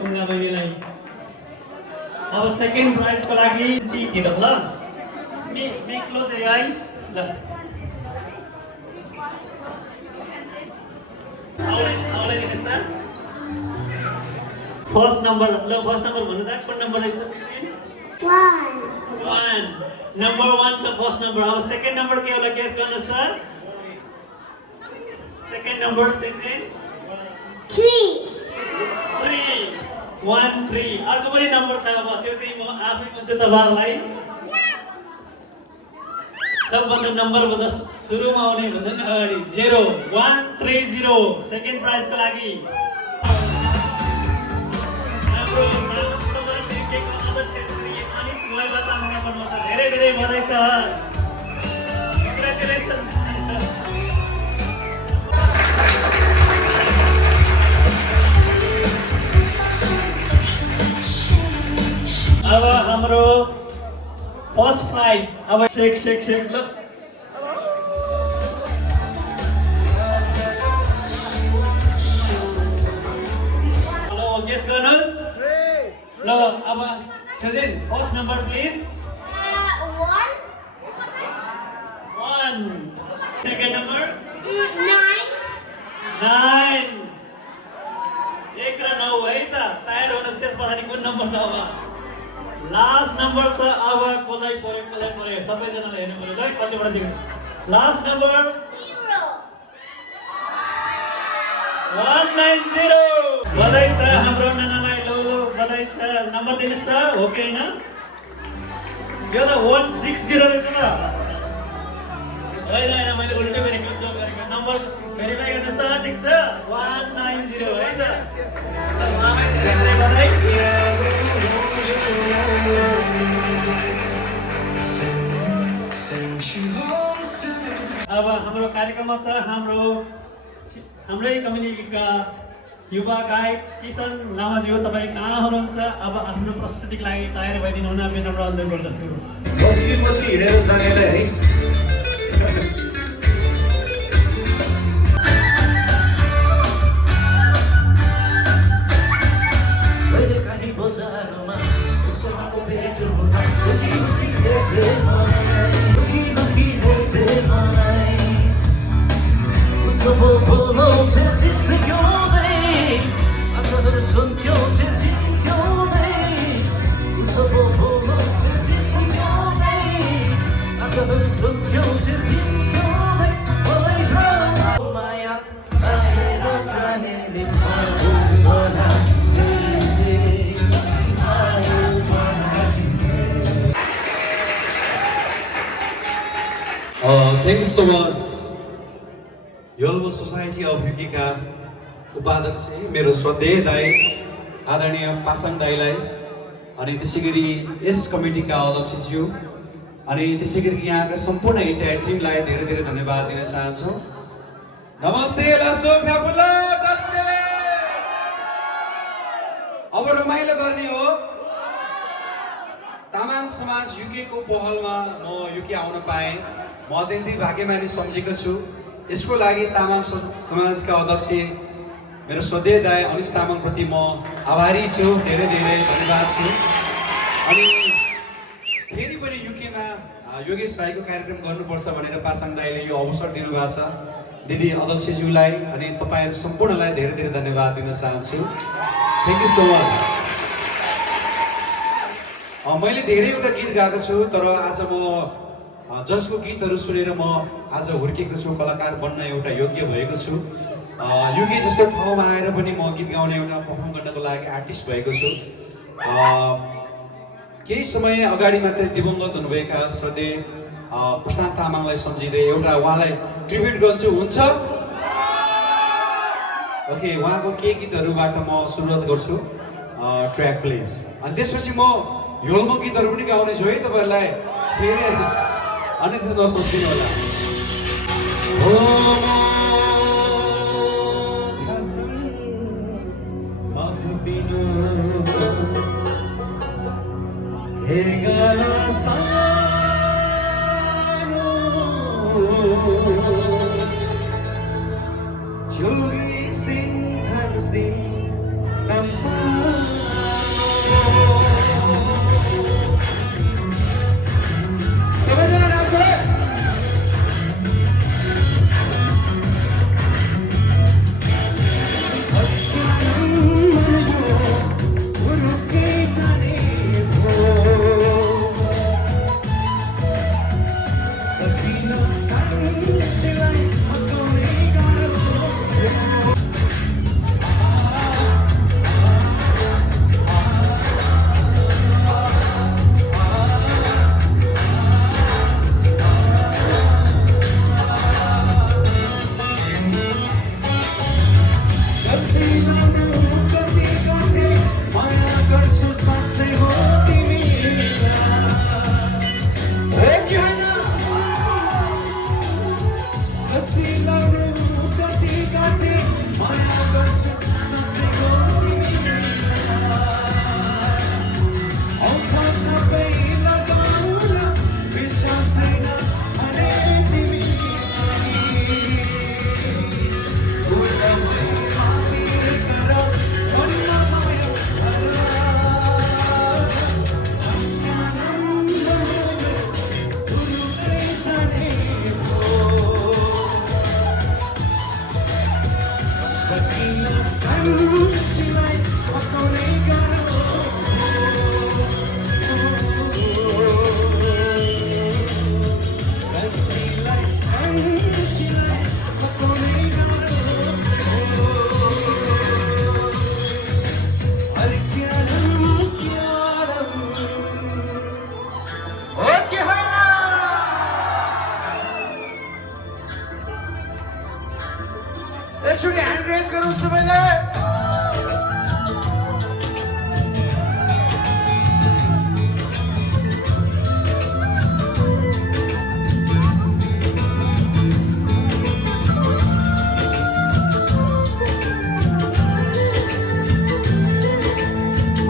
कुङ्गा बहिनीलाई। अब सेकेन्ड प्राइजको लागि चिट ल मे क्लोज योर आइज ल आउले दिनुहोस् त फर्स्ट नम्बर ल फर्स्ट नम्बर भन्नु त कुन नम्बर रहेछ One. Number 1 छ फर्स्ट नम्बर। अब सेकेन्ड नम्बर के होला गेस गर्नुहोस् त सेकेन्ड नम्बर चाहिँ 3 1 3 अर्को पनि नम्बर छ। अब त्यो चाहिँ म आफै भन्छु तपाईहरुलाई सबभन्दा नम्बर भन्दा सुरुमा आउने भन्दा नि अगाडि 0 1 3 0 सेकेन्ड प्राइजको लागि हाम्रो तामाङ समाज युकेको अध्यक्ष श्री अनिस मैला तामाङले भन्नुहुन्छ धेरै धेरै बधाई छ। Congratulations sir. अब हाम्रो फर्स्ट प्राइज अब शेक ल हेलो गेस गर्नुहोस् ल अब छजेन first number please 1 second number 9 1 र 9 है त तयार हुनुहोस्। त्यस पछाडि कुन नम्बर छ अब लास्ट नम्बर छ। अब कसलाई पर्यो सबैजनाले हेर्नु पर्यो ल कतिबाट जित्नु। लास्ट नम्बर 190 बधाई छ हाम्रो नानालाई। लो बधाई छ। नम्बर दिनुस् त हो कि हैन यो त 160 रहेछ त हैन मैले उल्टै गरेको जोक गरेको नम्बर भेरिफाई गर्नुस् त ठीक छ 190 है त बधाई। अब हाम्रो कार्यक्रममा छ हाम्रै कम्युनिटीका युवा गायक किशन लामाजी हो। तपाईँ कहाँ हुनुहुन्छ? अब आफ्नो प्रस्तुतिको लागि तयार भइदिनु हुन विनम्र अनुरोध गर्दछु। मस्की हिँडेर जानेलाई है Thank you so much. Yolmo society of युकेका उपाध्यक्ष मेरो श्रद्धेय दाई आदरणीय पासाङ दाईलाई अनि त्यसैगरी यस कमिटीका अध्यक्षज्यू अनि त्यसैगरी यहाँका सम्पूर्ण इन्टायर टिमलाई धेरै धेरै धन्यवाद दिन चाहन्छु। नमस्ते लासो फ्यापुल्ला टस्नेले। अब रमाइलो गर्ने हो। तामाङ समाज युकेको पहलमा म युके आउन पाएँ। म अत्यन्तै भाग्यमानी सम्झेको छु। यसको लागि तामाङ समाजका अध्यक्ष मेरो श्रद्धेय दाई अनिस तामाङप्रति म आभारी छु। धेरै धेरै धन्यवाद छु। अनि फेरि पनि युकेमा योगेश भाइको कार्यक्रम गर्नुपर्छ भनेर पासाङ दाईले यो अवसर दिनुभएको छ। दिदी अध्यक्षज्यूलाई अनि तपाईँहरू सम्पूर्णलाई धेरै धेरै धन्यवाद दिन चाहन्छु। Thank you so much. मैले धेरैवटा गीत गाएको छु तर आज म जसको गीतहरू सुनेर म आज हुर्केको छु कलाकार बन्न एउटा योग्य भएको छु। युके जस्तो ठाउँमा आएर पनि म गीत गाउने एउटा पर्फर्म गर्नको लागि आर्टिस्ट भएको छु। केही समय अगाडि मात्रै दिवंगत हुनुभएका श्रद्धेय प्रशान्त तामाङलाई सम्झिँदै एउटा उहाँलाई ट्रिब्युट गर्छु हुन्छ? ओके उहाँको केही गीतहरूबाट म सुरुवात गर्छु। Track please. अनि त्यसपछि म योल्मो गीतहरू पनि गाउने छु है तपाईँहरूलाई। फेरि अन्यथा नसोच्दिनु होला। Jogi sing tan sing tanpa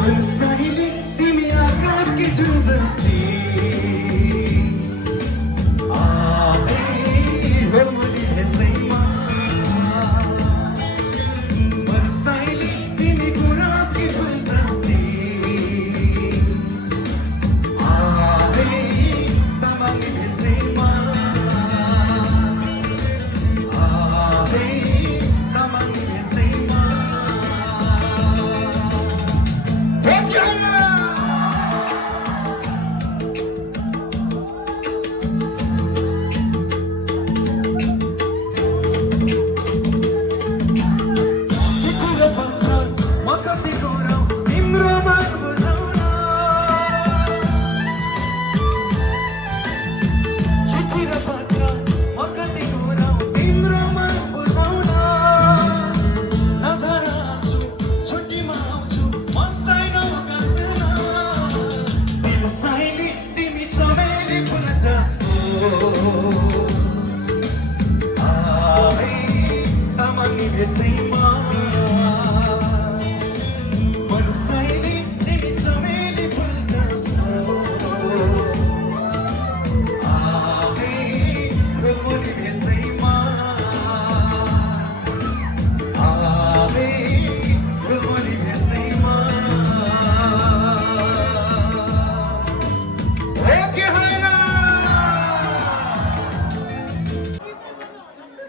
मनसाहीले तिमी आकाशकी जुन जस्ती हो मुली त्यसैमा मनसाहीले तिमी गुराँसकी फुल जस्ती तामाङी त्यसैमा तामाङी त्यसैमा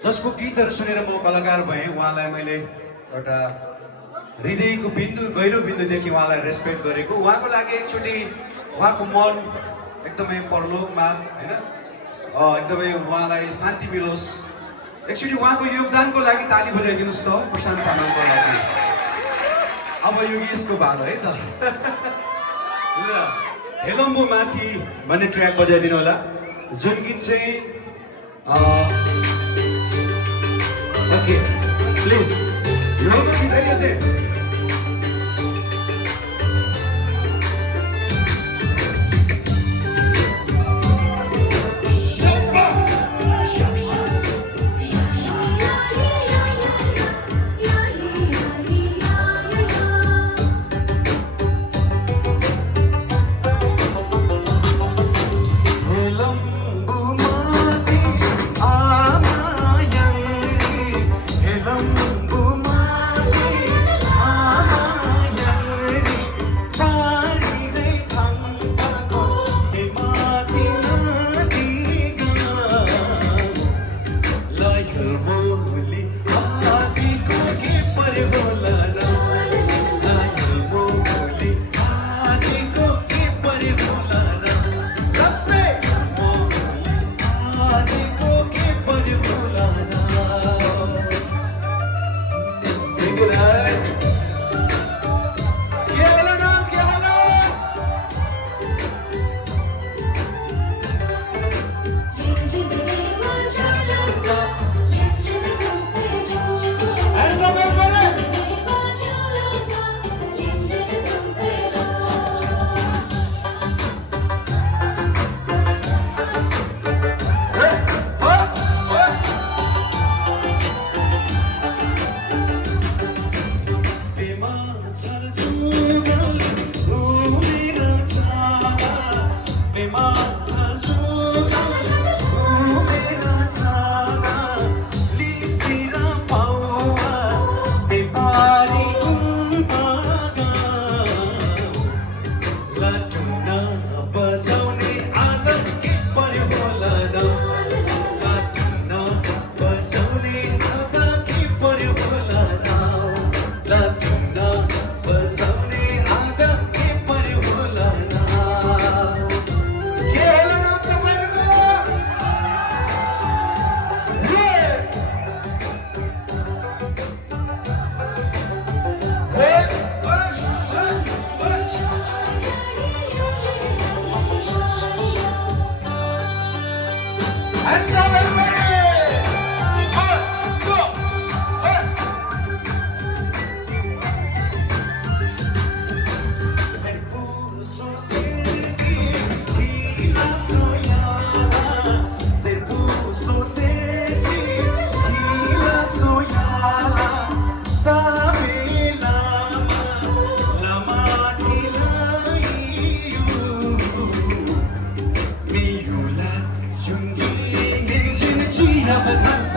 जसको गीतहरू सुनेर म कलाकार भएँ उहाँलाई मैले एउटा हृदयको बिन्दु गहिरो बिन्दुदेखि उहाँलाई रेस्पेक्ट गरेको उहाँको लागि एकचोटि उहाँको मन एकदमै परलोकमा होइन एकदमै उहाँलाई शान्ति मिलोस् एकचोटि उहाँको योगदानको लागि ताली बजाइदिनुहोस् त प्रशान्त तामाङको लागि अब यो यसको भाग है त ल हेलम्बु माथि भन्ने ट्र्याक बजाइदिनु होला जुन गीत चाहिँ ओके प्लिज यो गीत है यो चाहिँ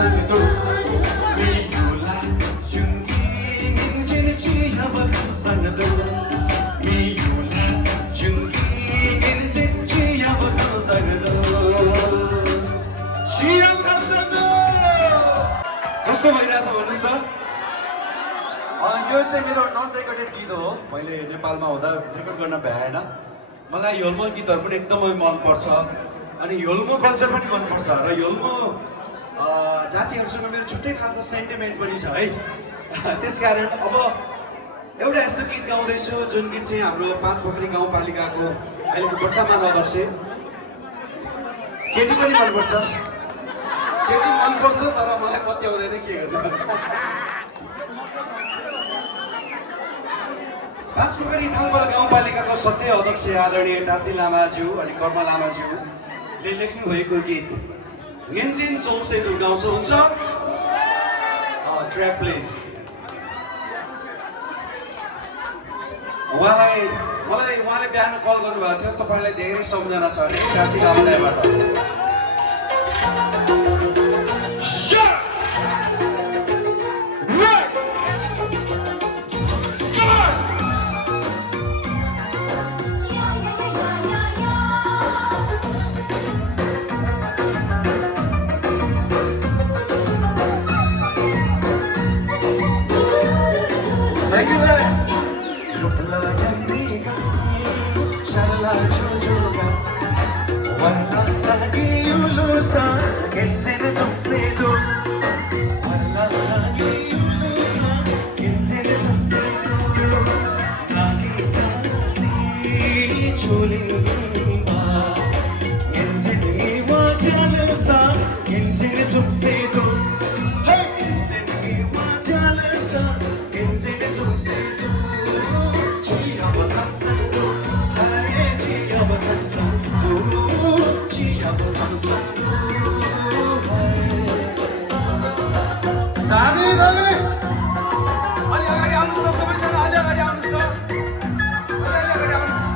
상도 미유라 중기 인진지 야박한 상도 미유라 중기 인진지 야박한 상도 지역한 상도 कस्तो भइरहेछ भन्नुहोस् त यो चाहिँ मेरो नन रेकर्डेड गीत हो मैले नेपालमा हुँदा रेकर्ड गर्न भ्याएन मलाई योल्मो गीतहरू पनि एकदमै मनपर्छ अनि योल्मो कल्चर पनि मनपर्छ र योल्मो जातिहरूसँग मेरो छुट्टै खालको सेन्टिमेन्ट पनि छ है त्यसकारण अब एउटा यस्तो गीत गाउँदैछु जुन गीत चाहिँ हाम्रो पाँचपोखरी गाउँपालिकाको अहिलेको वर्तमान अध्यक्ष केटी पनि मनपर्छ केटी मनपर्छ तर मलाई पत्याउँदैन के गर्नु पाँचपोखरी गाउँपालिकाको सत्य अध्यक्ष आदरणीय टासी लामाज्यू अनि कर्म लामाज्यूले लेख्नु भएको गीत गेन्जिन चौसेदु गाउँछु हुन्छ ट्र्याक प्लिज उहाँले बिहान कल गर्नुभएको थियो तपाईँलाई धेरै सम्झना छ अरे टासी लामाज्यूबाट दामी दामी अलि अगाडि आउनुहोस् त सबैजना अलि अगाडि आउनुहोस् त अलि अगाडि आउनुहोस्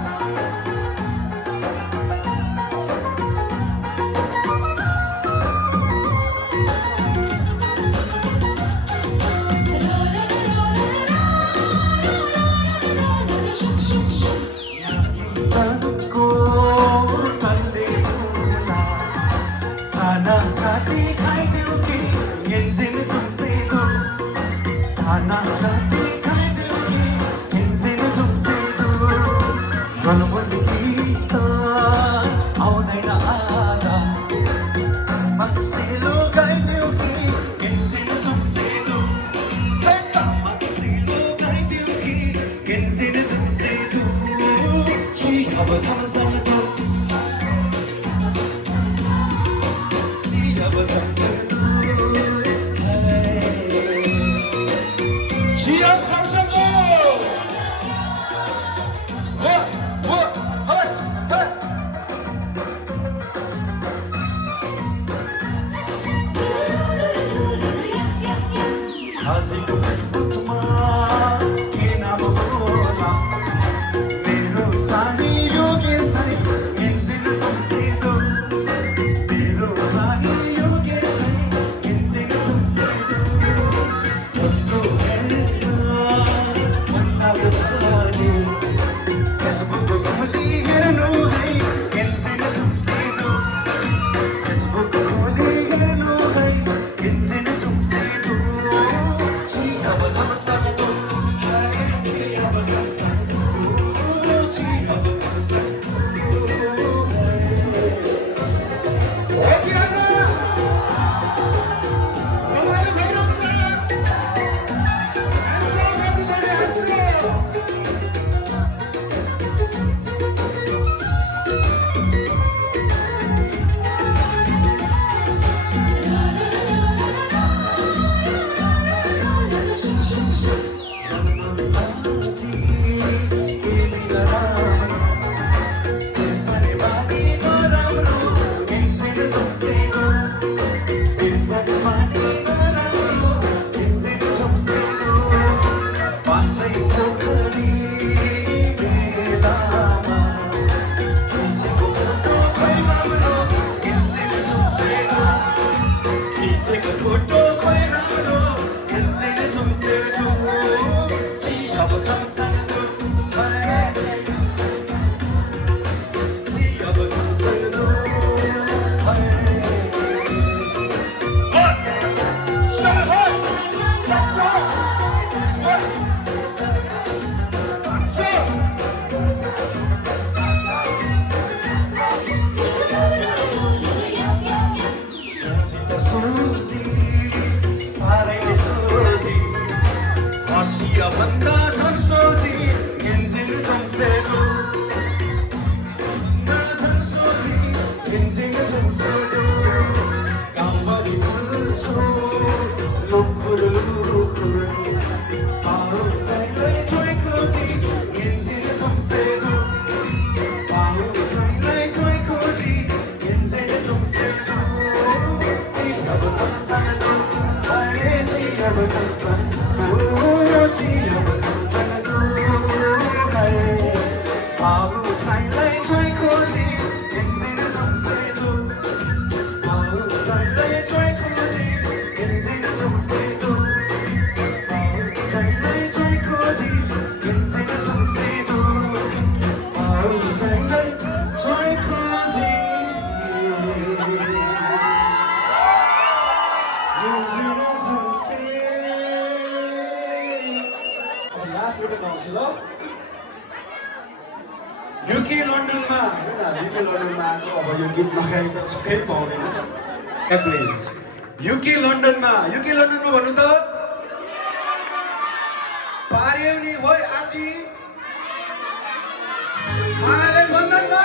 भन्दा झन् सोझी इन्जिन जम्सेको झन् सोझी इन्जिन जम्सेको गाउँभरि चल्छु लुखुर लुखुर पारो चाहिँलाई छोएको जी इन्जिन जम्सेको पारो चाहिँलाई छोएको जी इन्जिन जम्सेको चियाब तन्सानो आए चियाब तन्सानो चियाब तन्सानो आए पारो चाहिँलाई छोएको जी इन्जिन जम्सेको पारो चाहिँलाई छोएको जी इन्जिन जम्सेको पारो चाहिँलाई छोएको जी इन्जिन जम्सेको पारो चाहिँलाई छोएको जी लास्ट एउटा गाउँछु ल युके लन्डनमा युके लन्डनमा आएको अब यो गीत नगाए त सुखै पाउँदैन प्लिज युके लन्डनमा भन्नु त पार्यो नि होइ आसी माले भन्दैमा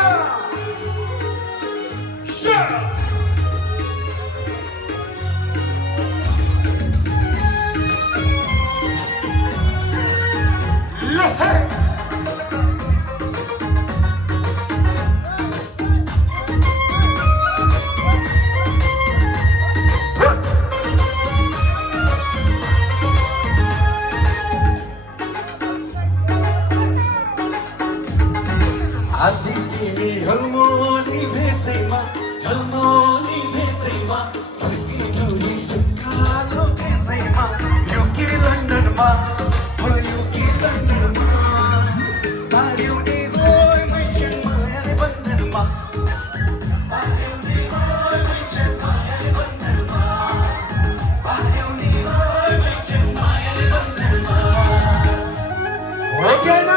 आजी तिमी हलमोली भेसैमा फर्किनुली कालो भेसैमा युके लन्डनमा हो युके लन्डनमा पार्यो नि होइ मैचन मायाले बन्धनमा पार्यो नि होइ मैचन मायाले बन्धनमा पार्यो नि होइ मैचन मायाले बन्धनमा हो कि होइन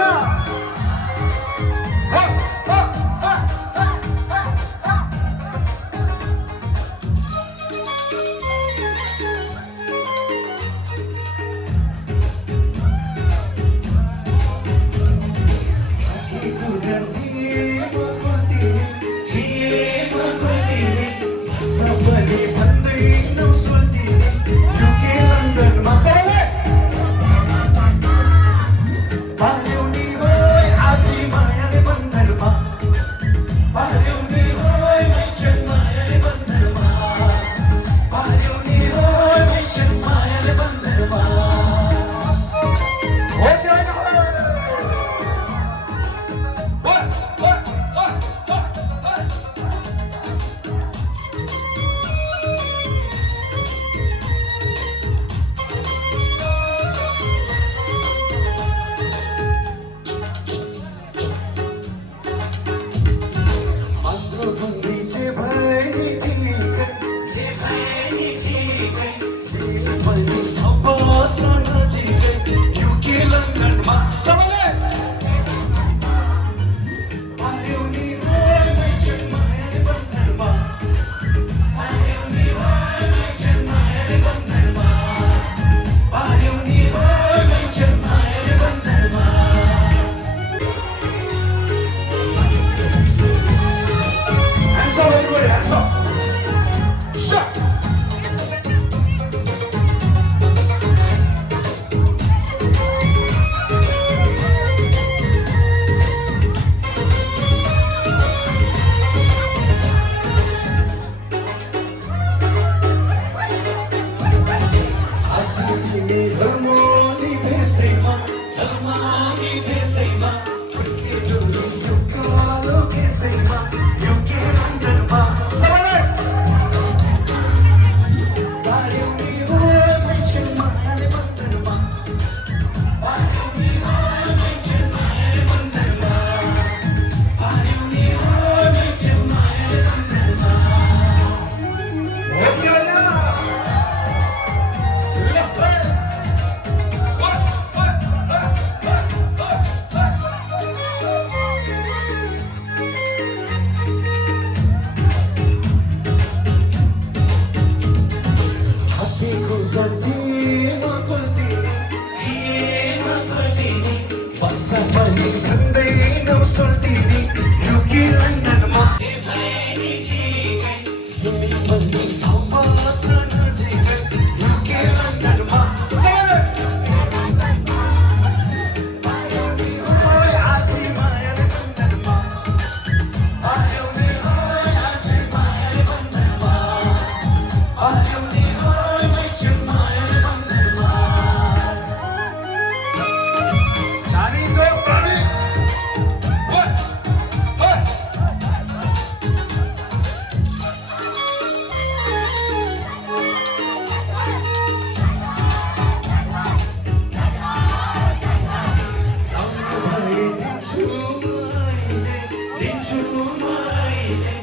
दिन्छु मैले दिन्छु मैले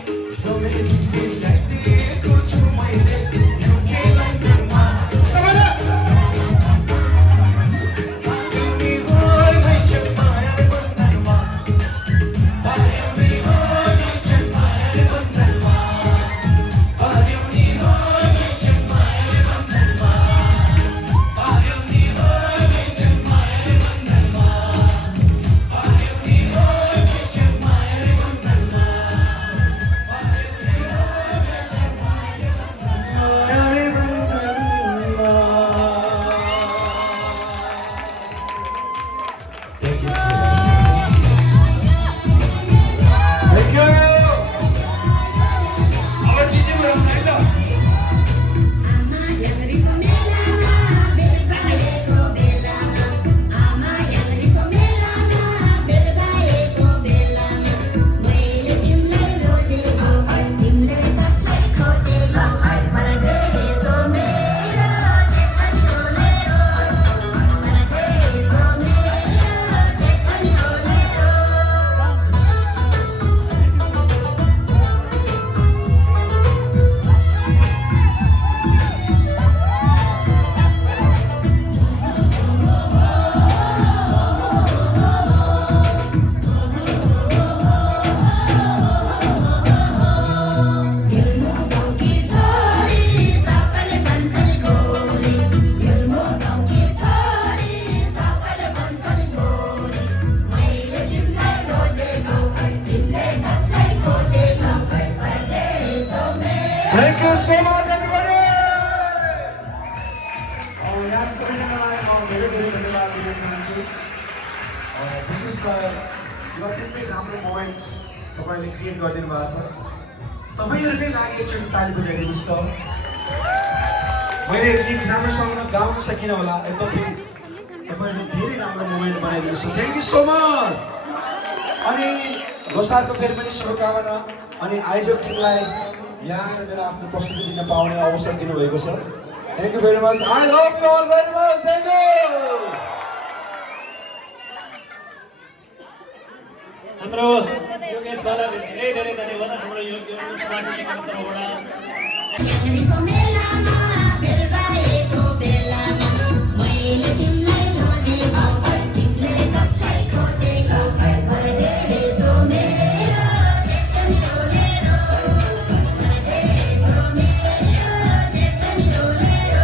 समय तिमीलाई दिएको छु मैले युके लन्डनमा सबैले पाउनी होय मैचन मायार बन्धनमा पाउनी होय मैचन मायार बन्धनमा पाउनी होय मैचन मायार बन्धनमा पाउनी होय मैचन मायार बन्धनमा पाउनी होय मैचन मायार बन्धनमा Thank you so much. Thank you. अब किसी को रखना है तो Ama yang rekomendana berbaiko belana. Ama yang rekomendana berbaiko belana. मैले तिमीलाई रोजेको, तिमीले कसलाई खोजेको, परदेशो मेरो चेतनी ओलेरो, परदेशो मेरो चेतनी ओलेरो. Yulmo गाउँकी छोरी सबैले भन्छन् गोरी. Yulmo गाउँकी छोरी सबैले भन्छन् गोरी. मैले तिमीलाई रोजेको, तिमीले कसलाई खोजेको, परदेशो मेरो. Thank you so much everybody. यहाँ सबैजनालाई म धेरै धेरै धन्यवाद दिन चाहन्छु विशेष त यो अत्यन्तै राम्रो मोमेन्ट तपाईँले क्रिएट गरिदिनु भएको छ तपाईँहरूकै लागि एकचोटि ताली बजाइदिनुहोस् त मैले गीत राम्रोसँग गाउन सकिनँ होला यद्यपि तपाईँले धेरै राम्रो मोमेन्ट बनाइदिनुहोस् थ्याङ्क यू सो मच अनि लोसारको फेरि पनि शुभकामना अनि आयोजक टिमलाई यहाँ मेरो आफ्नो प्रस्तुति दिन पाउने अवसर दिनुभएको छ thank you very much I लभ यु अल भेरी मच थ्याङ्क यू हाम्रो योगेश बालाले धेरै धेरै धन्यवाद हाम्रो यो समाजको तर्फबाट Yang rekomendana berbaiko belana. मैले तिमीलाई रोजेको, तिमीले कसलाई खोजेको, परदेशो मेरो चेतनी ओलेरो, परदेशो मेरो चेतनी ओलेरो.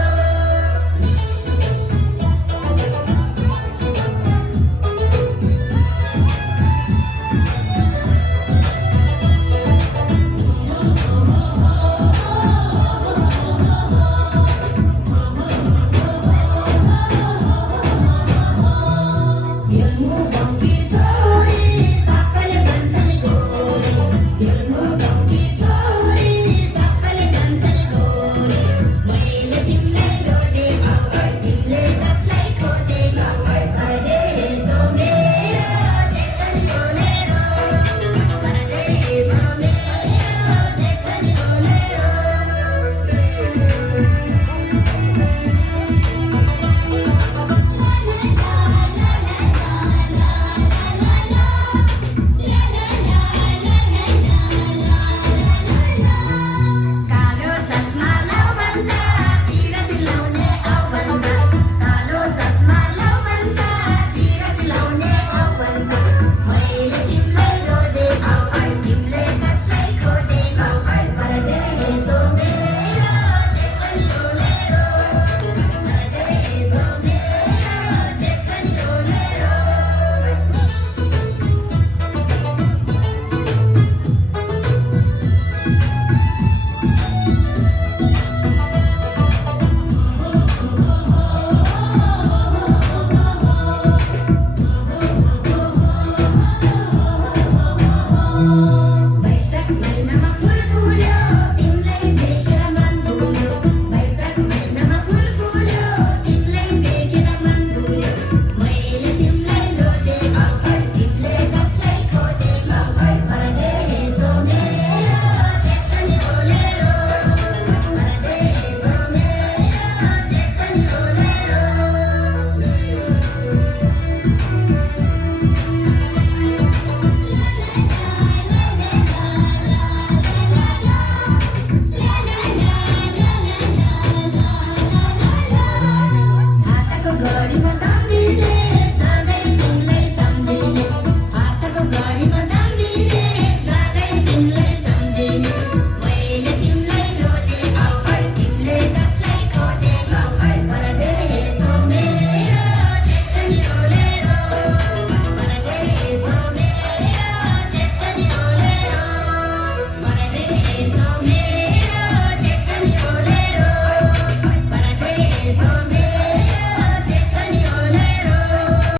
गरिब